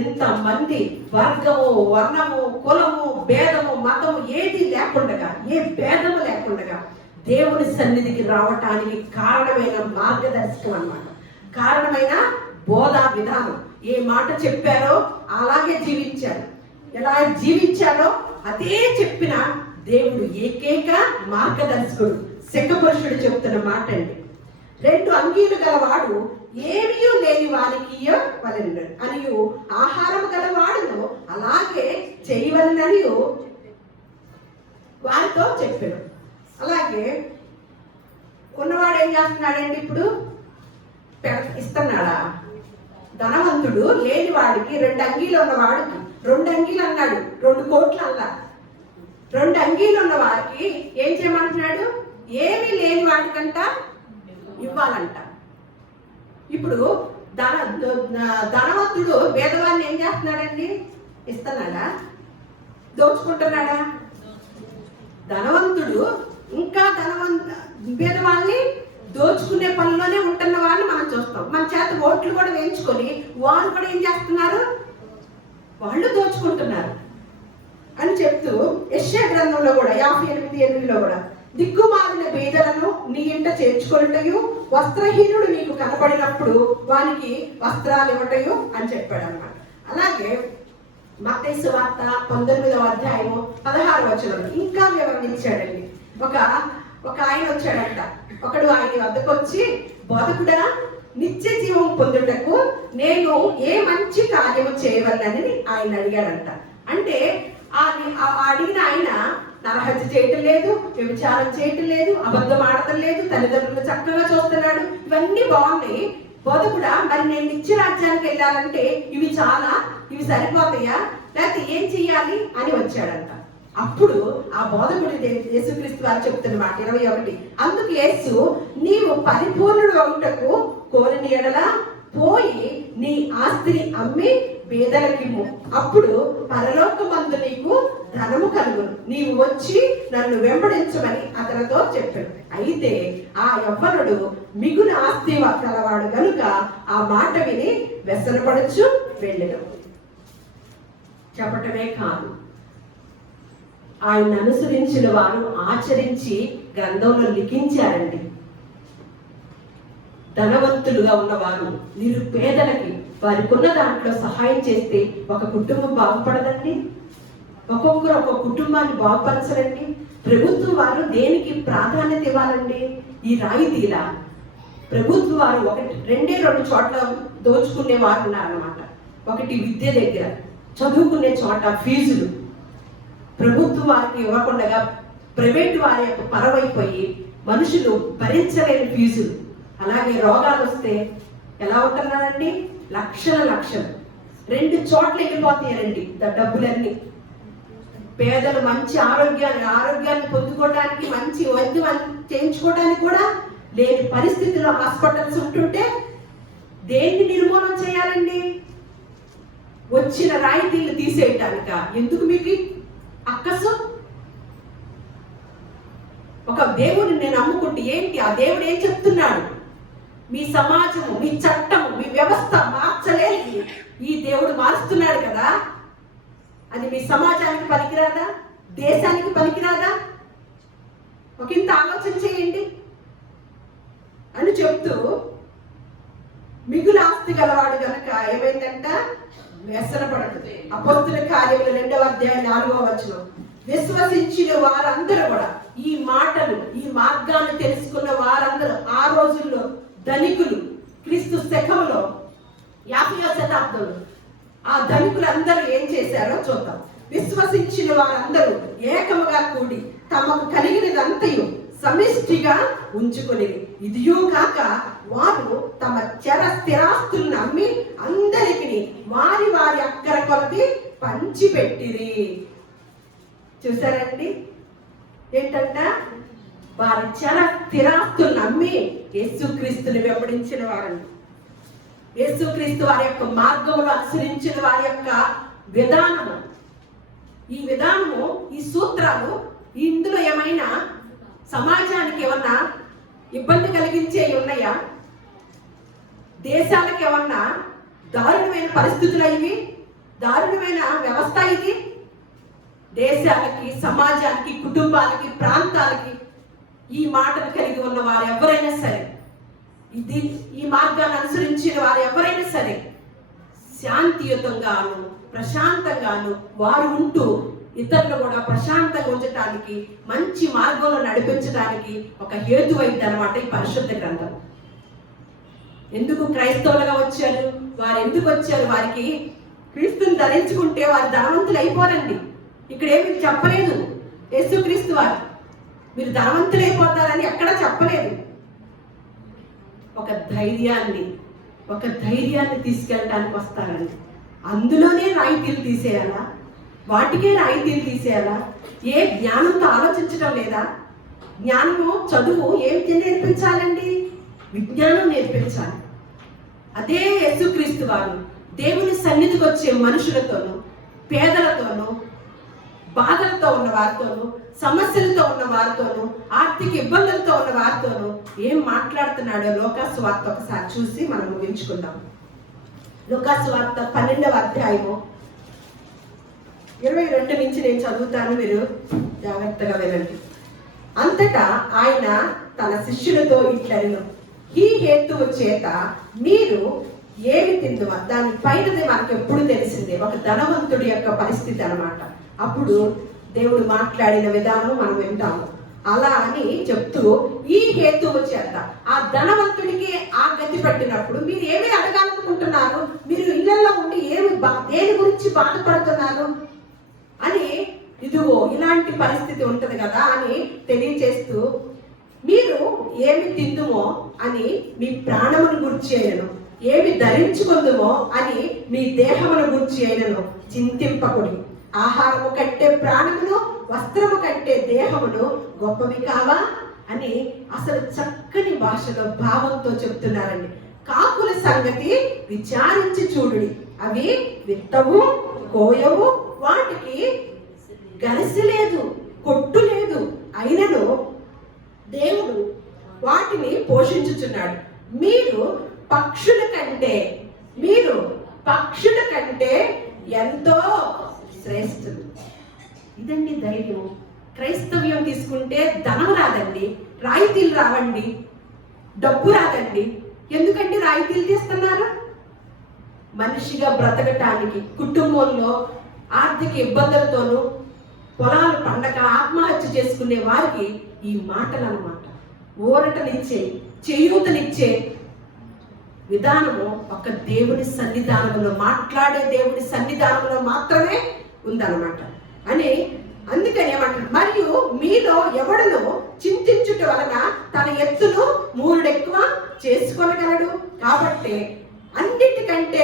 ఇంతమంది వర్గము, వర్ణము, కులము, భేదము, మతము ఏది లేకుండగా, ఏ భేదము లేకుండగా దేవుని సన్నిధికి రావటానికి కారణమైన మార్గదర్శకం అన్నమాట. కారణమైన బోధా విధానం. ఏ మాట చెప్పారో అలాగే జీవించారు. ఎలా జీవించారో అదే చెప్పిన దేవుడు ఏకైక మార్గదర్శకుడు, శకపురుషుడు చెప్తున్న మాట అండి. 2 అంగీలు గలవాడు ఏమీ లేని వారికి ఇయ్యవలెను అనియు, ఆహారం గలవాడును అలాగే చేయవలనని వారితో చెప్పాడు. అలాగే ఉన్నవాడు ఏం చేస్తున్నాడండి? ఇప్పుడు ఇస్తున్నాడా? ధనవంతుడు లేని వాడికి 2 అంగీలు ఉన్నవాడికి 2 అంగీలు అన్నాడు, 2 కోట్లు అన్నా. 2 అంగీలు ఉన్న వారికి ఏం చేయమంటున్నాడు? ఏమీ లేని వాడికంట ఇవ్వాలంట. ఇప్పుడు ధనవంతుడు పేదవాడిని ఏం చేస్తున్నాడండి? ఇస్తున్నాడా? దోచుకుంటున్నాడా? ధనవంతుడు ఇంకా పేదవాళ్ళని దోచుకునే పనిలోనే ఉంటున్న వాళ్ళని మనం చూస్తాం. మన చేత ఓట్లు కూడా వేయించుకొని వారు కూడా ఏం చేస్తున్నారు? వాళ్ళు దోచుకుంటున్నారు అని చెప్తూ యెషయా గ్రంథంలో కూడా 58:8లో కూడా దిక్కుమాలిన బీదలను నీ ఇంట చేర్చుకొనుటయు, వస్త్రహీనుడు నీకు కనపడినప్పుడు వానికి వస్త్రాలు ఇవ్వటయు అని చెప్పాడు అన్నమాట. అలాగే మత్తయి సువార్త 19వ అధ్యాయము 16వ వచనంలో ఇంకా వివరణ ఇచ్చాడండి. ఒక ఆయన వచ్చాడంట. ఒకడు ఆయన వద్దకు వచ్చి, బోధకుడా, నిత్య జీవం పొందుటకు నేను ఏ మంచి కార్యము చేయవలనని ఆయన అడిగాడంట. అంటే అడిగిన ఆయన నరహత్య చేయటం లేదు, వ్యభిచారం చేయటం లేదు, అబద్ధం ఆడటం లేదు, తల్లిదండ్రులు చక్కగా చూస్తున్నాడు, ఇవన్నీ బాగున్నాయి. బోధకుడా, మరి నేను నిత్య రాజ్యానికి వెళ్ళాలంటే ఇవి సరిపోతాయా, లేకపోతే ఏం చెయ్యాలి అని వచ్చాడంట. అప్పుడు ఆ బోధకుడు యేసుక్రీస్తు వారు చెప్తున్న మాట 21, అందుకు యేసు, నీవు పరిపూర్ణుడు అవుటకు కోరిన ఎడల పోయి నీ ఆస్తిని అమ్మి పేదలకిమ్ము, అప్పుడు పరలోకమందు నీకు ధనము కలుగును, నీవు వచ్చి నన్ను వెంబడించమని అతనితో చెప్పాడు. అయితే ఆ యవ్వనుడు మిగుల ఆస్తి కలవాడు కనుక ఆ మాట విని వ్యసనపడుచు వెళ్ళెను. చెప్పటమే కాదు, ఆయన అనుసరించిన వారు ఆచరించి గ్రంథంలో లిఖించారండి. ధనవంతులుగా ఉన్నవారు నిరుపేదలకి వారికున్న దాంట్లో సహాయం చేస్తే ఒక కుటుంబం బాగుపడదండి. ఒక్కొక్కరు ఒక్కొక్క కుటుంబాన్ని బాగుపరచరండి. ప్రభుత్వం వారు దేనికి ప్రాధాన్యత ఇవ్వాలండి? ఈ రాయితీల ప్రభుత్వం వారు 2 చోట్ల దోచుకునే వారు ఉన్నారన్నమాట. ఒకటి విద్య దగ్గర, చదువుకునే చోట ఫీజులు ప్రభుత్వం వారికి ఇవ్వకుండా ప్రైవేట్ వారి యొక్క పరవైపోయి మనుషులు భరించలేని ఫీజులు. అలాగే రోగాలు వస్తే ఎలా ఉంటున్నారండి? లక్షలు 2 చోట్ల వెళ్ళిపోతాయండి డబ్బులన్నీ. పేదలు మంచి ఆరోగ్యాన్ని పొందుకోవడానికి, మంచి వైద్యం చేయించుకోవడానికి కూడా లేని పరిస్థితిలో హాస్పిటల్స్ ఉంటుంటే దేన్ని నిర్మూలన చేయాలండి? వచ్చిన రాయితీలు తీసేయటానిక? ఎందుకు మీకు అక్కసు? ఒక దేవుడిని నేను నమ్ముకుంటే ఏంటి? ఆ దేవుడు ఏం చెప్తున్నాడు? మీ సమాజము, మీ చట్టము, మీ వ్యవస్థ మార్చలేదు, ఈ దేవుడు మారుస్తున్నాడు కదా. అది మీ సమాజానికి పనికిరాదా? దేశానికి పనికిరాదా? ఒక ఇంత ఆలోచన చేయండి అని చెప్తూ మిగులు ఆస్తి గలవాడు కనుక ఏమైందంట, వ్యసనపడదు. అపోస్తుల కార్యములు 2వ అధ్యాయం 4వ వచనం. విశ్వసించిన వారందరూ కూడా ఈ మాటలు, ఈ మార్గాన్ని తెలుసుకున్న వారందరూ ఆ రోజుల్లో ధనికులు, క్రీస్తు శకంలో 50వ శతాబ్దంలో ఆ ధనికులందరూ ఏం చేశారో చూద్దాం. విశ్వసించిన వారందరూ ఏకముగా కూడి తమకు కలిగినదంతయు సమిష్టిగా ఉంచుకొని ఇదియో కాక వారు తమ చర స్థిరాస్తులను అమ్మి అందరికి వారి వారి అక్కర కొలది పంచిపెట్టిరి. చూసారండి, ఏంటంట, వారి చర స్థిరాస్తులను అమ్మి యేసుక్రీస్తుని వెంబడించిన వారండి. యేసుక్రీస్తు వారి యొక్క మార్గంలో అనుసరించిన వారి యొక్క విధానము, ఈ విధానము, ఈ సూత్రాలు ఇందులో ఏమైనా సమాజానికి ఏమన్నా ఇబ్బంది కలిగించేవి ఉన్నాయా? దేశాలకు ఏమన్నా దారుణమైన పరిస్థితులు ఇవి, దారుణమైన వ్యవస్థ ఇది. దేశాలకి, సమాజానికి, కుటుంబాలకి, ప్రాంతాలకి ఈ మాటలు కలిగి ఉన్న వారు ఎవరైనా సరే, ఈ మార్గాన్ని అనుసరించిన వారు ఎవరైనా సరే శాంతియుతంగాను ప్రశాంతంగాను వారు ఉంటూ ఇతరులు కూడా ప్రశాంతంగా ఉంచడానికి, మంచి మార్గంలో నడిపించడానికి ఒక హేతు అయింది అనమాట ఈ పరిశుద్ధ గ్రంథం. ఎందుకు క్రైస్తవులుగా వచ్చారు, వారు ఎందుకు వచ్చారు? వారికి క్రీస్తుని ధరించుకుంటే వారు ధనవంతులు అయిపోరండి. ఇక్కడ ఏమి చెప్పలేదు యేసుక్రీస్తు వారు మీరు ధనవంతులు అయిపోతారని ఎక్కడ చెప్పలేదు. ఒక ధైర్యాన్ని తీసుకెళ్ళటానికి వస్తారండి. అందులోనే రాయితీలు తీసేయాలా? వాటికే రాయితీలు తీసేయాలా? ఏ జ్ఞానంతో ఆలోచించడం లేదా? జ్ఞానము, చదువు ఏం నేర్పించాలండి? విజ్ఞానం నేర్పించాలి. అదే యేసుక్రీస్తు వారు దేవుని సన్నిధికి వచ్చే మనుషులతోనూ, పేదలతోనూ, బాధలతో ఉన్న వారితోనూ, సమస్యలతో ఉన్న వారితోనూ, ఆర్థిక ఇబ్బందులతో ఉన్న వారితోనూ ఏం మాట్లాడుతున్నాడో లోకాసు వార్త ఒకసారి చూసి మనం ముగించుకుందాం. లోకాసు వార్త 12వ అధ్యాయము 22 నుంచి నేను చదువుతాను, మీరు జాగ్రత్తగా వినండి. అంతటా ఆయన తన శిష్యులతో ఇట్లనెను, ఈ హేతువు చేత మీరు ఏమి తిందుమా? దాని పైనది మనకు ఎప్పుడు తెలిసిందే, ఒక ధనవంతుడి యొక్క పరిస్థితి అన్నమాట. అప్పుడు దేవుడు మాట్లాడిన విధానం మనం వింటాము. అలా అని చెప్తూ ఈ హేతువు చేత, ఆ ధనవంతుడికి ఆ గతి పట్టినప్పుడు మీరు ఏమి అడగాలనుకుంటున్నారు, మీరు ఇళ్లలో ఉండి దేని గురించి బాధపడుతున్నారు అని, ఇదిగో ఇలాంటి పరిస్థితి ఉంటది కదా అని తెలియచేస్తూ, మీరు ఏమి తిందుమో అని మీ ప్రాణమును గురించి అయినను, ఏమి ధరించుకుందుమో అని మీ దేహమును గురించి అయినను చింతింపకుడి. ఆహారము కంటే ప్రాణమును, వస్త్రము కంటే దేహమును గొప్పవి కావా అని అసలు చక్కని భాషలో భావంతో చెప్తున్నారండి. కాకుల సంగతి విచారించి చూడుడి, అవి విత్తవు, కోయవు, వాటికి గరిసె లేదు, కొట్టు లేదు, అయినను దేవుడు వాటిని పోషించుచున్నాడు. మీరు పక్షుల కంటే ఎంతో శ్రేష్ఠులు. ఇదండి ధైర్యం. క్రైస్తవ్యం తీసుకుంటే ధనం రాదండి, రాయితీలు రావండి, డబ్బు రాదండి. ఎందుకంటే రాయితీలు తీస్తున్నారు? మనిషిగా బ్రతకటానికి, కుటుంబంలో ఆర్థిక ఇబ్బందులతోనూ పొలాలు పండగ ఆత్మహత్య చేసుకునే వారికి ఈ మాటలు అన్నమాట ఊరటనిచ్చే, చేయూతనిచ్చే విధానము ఒక దేవుని సన్నిధానంలో, మాట్లాడే దేవుని సన్నిధానంలో మాత్రమే ఉందన్నమాట అని. అందుకని ఏమంటారు, మరియు మీలో ఎవడను చింతించుట వలన తన ఎత్తును 3 ఎక్కువ చేసుకోగలడు. కాబట్టి అన్నిటికంటే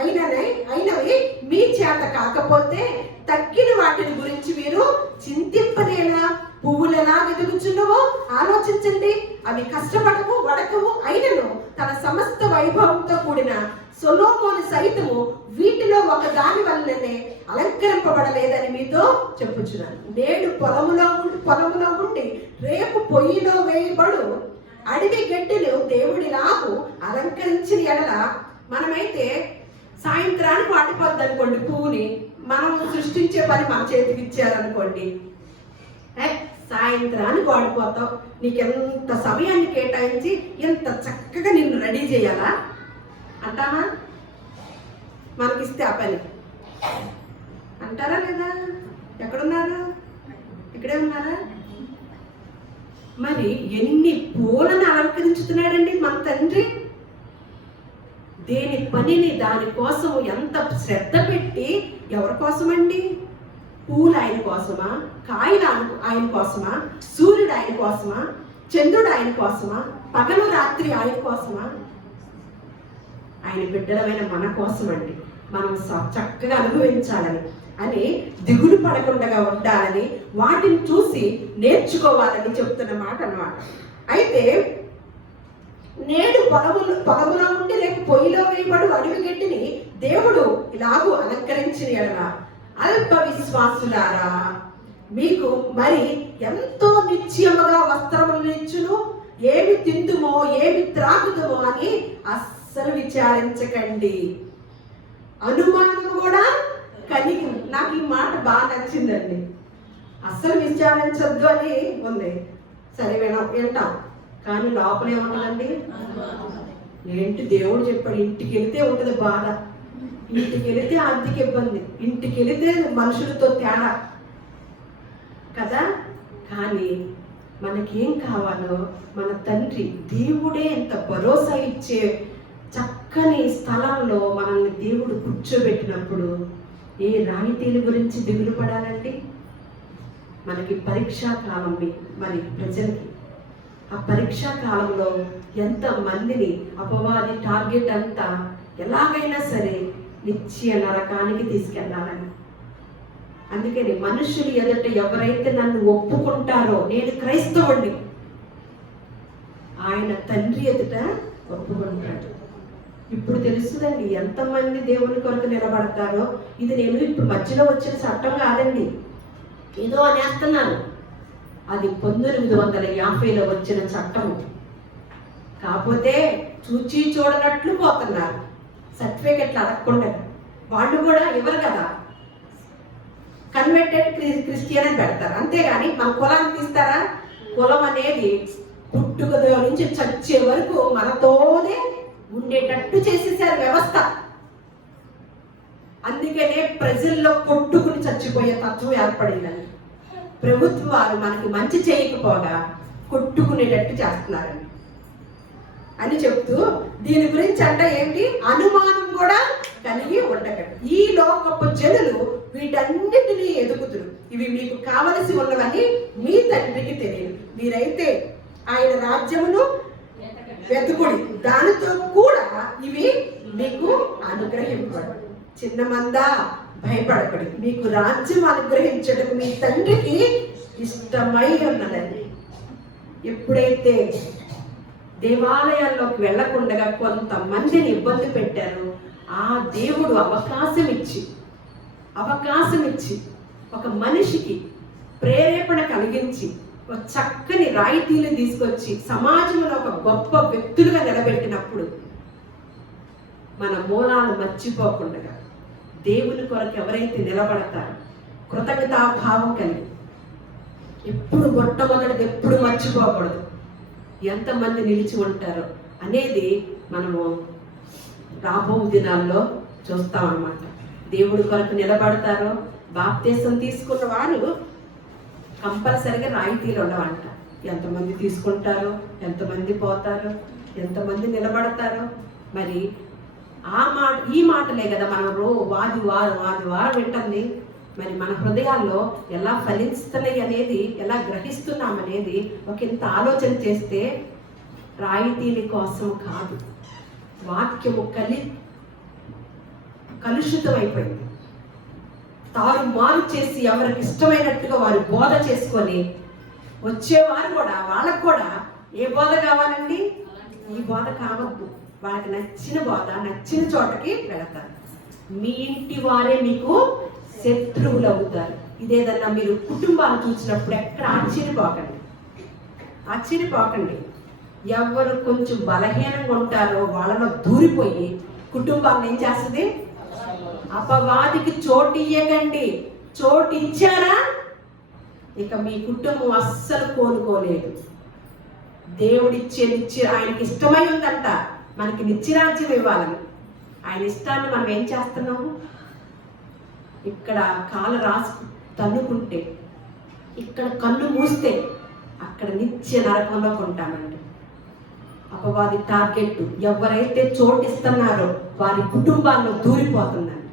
అయినవి మీ చేత కాకపోతే తక్కిన వాటిని గురించి మీరు చింతింపనేలా? పువ్వులు ఎలా వెతుకుచున్నవో ఆలోచించండి, అవి కష్టపడవు, వడకవు, అయినను తన సమస్త వైభవంతో కూడిన సొలొమోను సైతము వీటిలో ఒక దాని వల్లనే అలంకరింపబడలేదని మీతో చెప్పుచున్నాను. నేడు పొలములో ఉండి రేపు పొయ్యిలో వేయబడు అడవి గడ్డిని దేవుడిలాగు అలంకరించిన ఎడల, మనమైతే సాయంత్రానికి వాడిపోద్ది అనుకోండి పువ్వుని, మనం సృష్టించే పని మన చేతికి ఇచ్చారనుకోండి, సాయంత్రానికి వాడిపోతావు. నీకెంత సమయాన్ని కేటాయించి ఎంత చక్కగా నిన్ను రెడీ చేయాలా అంటామా? మనకిస్తే ఆ పని అంటారా లేదా? ఎక్కడున్నారు? ఇక్కడే ఉన్నారా? మరి ఎన్ని పూలను అలంకరించుతున్నాడండి మన తండ్రి. దేని పనిని దానికోసం ఎంత శ్రద్ధ పెట్టి. ఎవరి కోసమండి? పూలు ఆయన కోసమా? కాయలు ఆయన కోసమా? సూర్యుడు ఆయన కోసమా? చంద్రుడు ఆయన కోసమా? పగలు రాత్రి ఆయన కోసమా? ఆయన బిడ్డలమైన మన కోసమండి. మనం చక్కగా అనుభవించాలని అని, దిగులు పడకుండా ఉండాలని, వాటిని చూసి నేర్చుకోవాలని చెప్తున్న మాట అన్నమాట. అయితే నేడు పొలములో ఉండి లేక పొయ్యిలో వేయబడు అడవి గడ్డిని దేవుడు ఇలాగూ అలంకరించిన ఎడల అల్ప విశ్వాసులారా మీకు మరి ఎంతో నిశ్చయముగా వస్త్రములు ఇచ్చును, ఏమి తిందుమో ఏమి త్రాగుదుమో అని అస్సలు విచారించకండి. అనుమానం కూడా కలిగి. నాకు ఈ మాట బాగా నచ్చిందండి. అస్సలు విచారించొద్దు అని ఉంది. సరే వింటాం, కానీ లోపల ఏముంటుందండి? ఏంటి దేవుడు చెప్పాడు? ఇంటికి వెళితే ఉంటుంది బాధ, ఇంటికి వెళితే ఆర్థిక ఇబ్బంది, ఇంటికి వెళితే మనుషులతో తేడా కదా. కానీ మనకేం కావాలో మన తండ్రి దేవుడే ఎంత భరోసా ఇచ్చే చక్కని స్థలంలో మనల్ని దేవుడు కూర్చోబెట్టినప్పుడు ఏ రాయితీల గురించి దిగులు పడాలండి? మనకి పరీక్షా కాలం మరి ప్రజలకి. ఆ పరీక్షా కాలంలో ఎంత మందిని అపవాది టార్గెట్ అంతా ఎలాగైనా సరే నిత్య నరకానికి తీసుకెళ్లాలని. అందుకని మనుషులు ఎదుట ఎవరైతే నన్ను ఒప్పుకుంటారో, నేను క్రైస్తవుడిని, ఆయన తండ్రి ఎదుట ఒప్పుకుంటాడు. ఇప్పుడు తెలుస్తుందండి ఎంతమంది దేవుని కొరకు నిలబడతారో. ఇది నేను ఇప్పుడు మధ్యలో వచ్చిన చట్టం కాదండి, ఏదో అనేస్తున్నాను. అది 1950లో వచ్చిన చట్టము. కాకపోతే చూచి చూడనట్లు పోతున్నారు, సర్టిఫికెట్లు అడగకుండా. వాళ్ళు కూడా ఇవ్వరు కదా, కన్వర్టెడ్ క్రిస్టియన్ అని పెడతారు, అంతేగాని మన కులాన్ని తీస్తారా? కులం అనేది పుట్టుకదో నుంచి చచ్చే వరకు మనతోనే ఉండేటట్టు చేసేసారు వ్యవస్థ. అందుకనే ప్రజల్లో కొట్టుకుని చచ్చిపోయే తత్వం ఏర్పడిందండి. ప్రభుత్వాలు మనకి మంచి చేయకపోగా కొట్టుకునేటట్టు చేస్తున్నారండి అని చెప్తూ, దీని గురించి అంటే ఏంటి? అనుమానం కూడా కలిగి ఉండకండి. ఈ లోకపు జనులు వీటన్నిటినీ ఎదుగుతురు. ఇవి మీకు కావలసి ఉన్నవని మీ తండ్రికి తెలియదు. మీరైతే ఆయన రాజ్యమును వెతుకుడి, దానితో కూడా ఇవి మీకు అనుగ్రహింపడు. చిన్న మందా భయపడకడి, మీకు రాజ్యం అనుగ్రహించడం మీ తండ్రికి ఇష్టమై ఉన్నదండి. ఎప్పుడైతే దేవాలయాల్లోకి వెళ్లకుండా కొంతమందిని ఇబ్బంది పెట్టారు, ఆ దేవుడు అవకాశం ఇచ్చి ఒక మనిషికి ప్రేరేపణ కలిగించి ఒక చక్కని రాయితీలు తీసుకొచ్చి సమాజంలో ఒక గొప్ప వ్యక్తులుగా నిలబెట్టినప్పుడు మన మూలాలు మర్చిపోకుండా దేవుని కొరకు ఎవరైతే నిలబడతారో కృతజ్ఞతాభావం కలిగి, ఎప్పుడు మొట్టమొదటిది ఎప్పుడు మర్చిపోకూడదు, ఎంతమంది నిలిచి ఉంటారో అనేది మనము రాబో దినాల్లో చూస్తామన్నమాట. దేవుడి కొరకు నిలబడతారో, బాప్తీసం తీసుకున్న వారు కంపల్సరిగా రాయితీలు ఉండవంట. ఎంతమంది తీసుకుంటారో, ఎంతమంది పోతారో, ఎంతమంది నిలబడతారో. మరి ఈ మాటలే కదా మనం వాది వారం వింటుంది. మరి మన హృదయాల్లో ఎలా ఫలిస్తున్నాయి అనేది, ఎలా గ్రహిస్తున్నామనేది ఒక ఇంత ఆలోచన చేస్తే, రాయితీల కోసం కాదు, వాక్యము కలుషితం అయిపోయింది. తారుమారు చేసి ఎవరికి ఇష్టమైనట్టుగా వారు బోధ చేసుకొని వచ్చేవారు కూడా, వాళ్ళకు కూడా ఏ బోధ కావాలండి? ఈ బోధ కావద్దు. వాళ్ళకి నచ్చిన బోధ నచ్చిన చోటకి వెళతారు. మీ ఇంటి వారే మీకు శత్రువులు అవుతారు. ఇదేదన్నా మీరు కుటుంబాలు చూసినప్పుడు ఎక్కడ ఆశ్చర్యపోకండి. ఎవరు కొంచెం బలహీనంగా ఉంటారో వాళ్ళలో దూరిపోయి కుటుంబాన్ని ఏం చేస్తుంది? అపవాదికి చోటు ఇయ్యకండి. చోటు ఇచ్చారా ఇక మీ కుటుంబం అస్సలు కోలుకోలేదు. దేవుడిచ్చే ఆయనకి ఇష్టమై ఉందంట మనకి నిత్యరాజ్యం ఇవ్వాలని. ఆయన ఇష్టాన్ని మనం ఏం చేస్తున్నాము? ఇక్కడ కాలు రాసు తన్నుకుంటే, ఇక్కడ కన్ను మూస్తే అక్కడ నిత్య నరకంలో కొంటామండి. అపవాది టార్గెట్ ఎవరైతే చోటిస్తున్నారో వారి కుటుంబాల్లో దూరిపోతుందండి.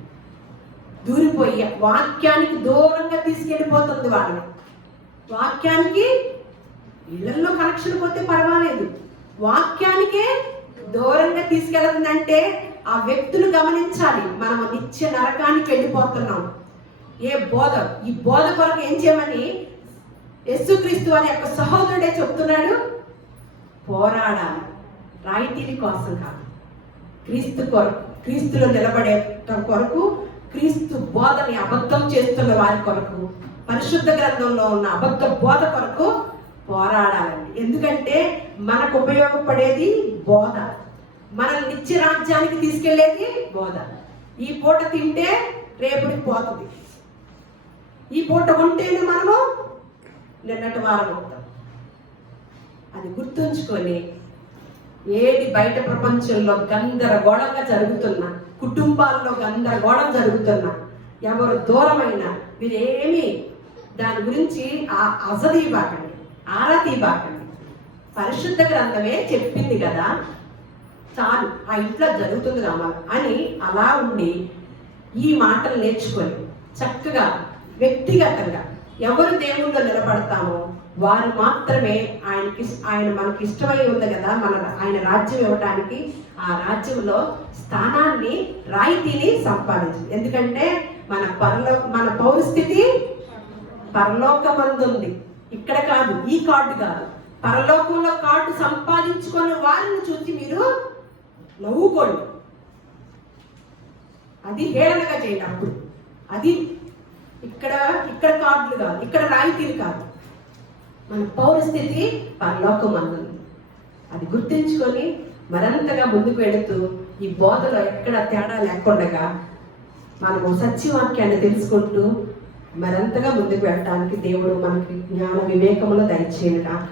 దూరిపోయి వాక్యానికి దూరంగా తీసుకెళ్ళిపోతుంది వాళ్ళని. వాక్యానికి ఇళ్లలో కనెక్షన్ పోతే పర్వాలేదు, వాక్యానికే దూరంగా తీసుకెళ్తుందంటే ఆ వ్యక్తులు గమనించాలి, మనం నిత్య నరకానికి వెళ్ళిపోతున్నాం. ఈ బోధ కొరకు ఏం చేయమని యేసుక్రీస్తు వారి యొక్క సహోదరుడే చెప్తున్నాడు? పోరాడాలి. రాయితీని కోసం కాదు, క్రీస్తు కొరకు, క్రీస్తులో నిలబడే కొరకు, క్రీస్తు బోధని అబద్ధం చేస్తున్న వారి కొరకు, పరిశుద్ధ గ్రంథంలో ఉన్న అబద్ధ బోధ కొరకు పోరాడాలండి. ఎందుకంటే మనకు ఉపయోగపడేది బోధ, మనల్ని నిత్య రాజ్యానికి తీసుకెళ్లేది బోధ. ఈ పూట తింటే రేపటికి పోతుంది, ఈ పూట ఉంటేనే మనము నిన్నటి వారం అవుతాం. అది గుర్తుంచుకొని ఏది బయట ప్రపంచంలో గందరగోళంగా జరుగుతున్నా, కుటుంబాల్లో గందరగోళం జరుగుతున్నా, ఎవరు దూరమైనా మీరేమి దాని గురించి అసదీబాకండి, ఆరా తీబాకండి. పరిశుద్ధ గ్రంథమే చెప్పింది కదా, చాలు ఆ ఇంట్లో జరుగుతుంది రావాలి అని అలా ఉండి ఈ మాటలు నేర్చుకొని చక్కగా వ్యక్తిగతంగా ఎవరు దేవుళ్ళో నిలబడతామో వారు మాత్రమే ఆయన మనకి ఇష్టమై ఉంది కదా ఆయన రాజ్యం ఇవ్వటానికి, ఆ రాజ్యంలో స్థానాన్ని, రాయితీని సంపాదించింది. ఎందుకంటే మన పౌరస్థితి పరలోకమందు ఉంది, ఇక్కడ కాదు. ఈ కార్డు కాదు, పరలోకంలో కార్డు సంపాదించుకున్న వారిని చూసి మీరు నవ్వుకోండి. అది హేళనగా చేయండి. అప్పుడు అది ఇక్కడ కార్డులు కాదు, ఇక్కడ రాయితీలు కాదు, మన పౌరస్థితి పరలోకమందు ఉంది. అది గుర్తించుకొని మరింతగా ముందుకు వెళుతూ ఈ బోధలో ఎక్కడ తేడా లేకుండా మనము సత్యవాక్యాన్ని తెలుసుకుంటూ మరింతగా ముందుకు వెళ్ళడానికి దేవుడు మనకి జ్ఞాన వివేకములు దయచేయను కాక.